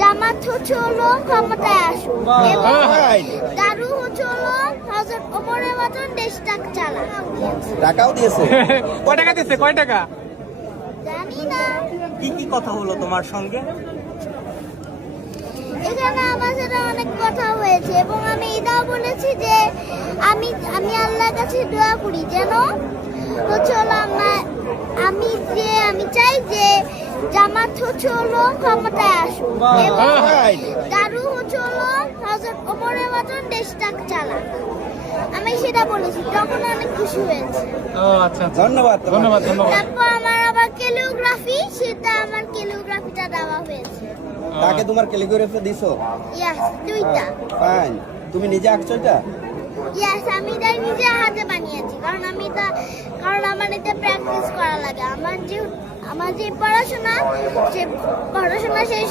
জামাত হচ্ছে হলো ক্ষমতায় আসুক এবং দারু হচ্ছে হলো হযরত ওমরের মতন দেশটা চালাক। টাকাও দিয়েছে। কয় টাকা দিচ্ছে, কয় টাকা? জানি না। কি কি কথা হলো তোমার সঙ্গে? এখানে আমার সাথে অনেক কথা হয়েছে এবং আমি এটাও বলেছি যে আমি আল্লাহর কাছে দোয়া করি যেন হচ্ছে হলো আমি চাই যে জামাত হচ্ছে হলো ক্ষমতায় আসুক এবং দারু হচ্ছে হলো হযরত ওমরের মতন দেশটা চালাক। আমি সেটা বলেছি, তখন অনেক খুশি হয়েছে। ও আচ্ছা আচ্ছা, ধন্যবাদ ধন্যবাদ ধন্যবাদ। তারপর আমার ক্যালিগ্রাফি, সেটা আমার ক্যালিগ্রাফিটা দেওয়া হয়েছে। তাকে তোমার ক্যালিগ্রাফি দিছো? ইয়াস, দুইটা। ফাইন। তুমি নিজে আঁকছো এটা? ইয়াস, আমি তাই নিজে হাতে বানিয়েছি, কারণ আমার এটা প্র্যাকটিস করা লাগে। আমার যে পড়াশোনা শেষ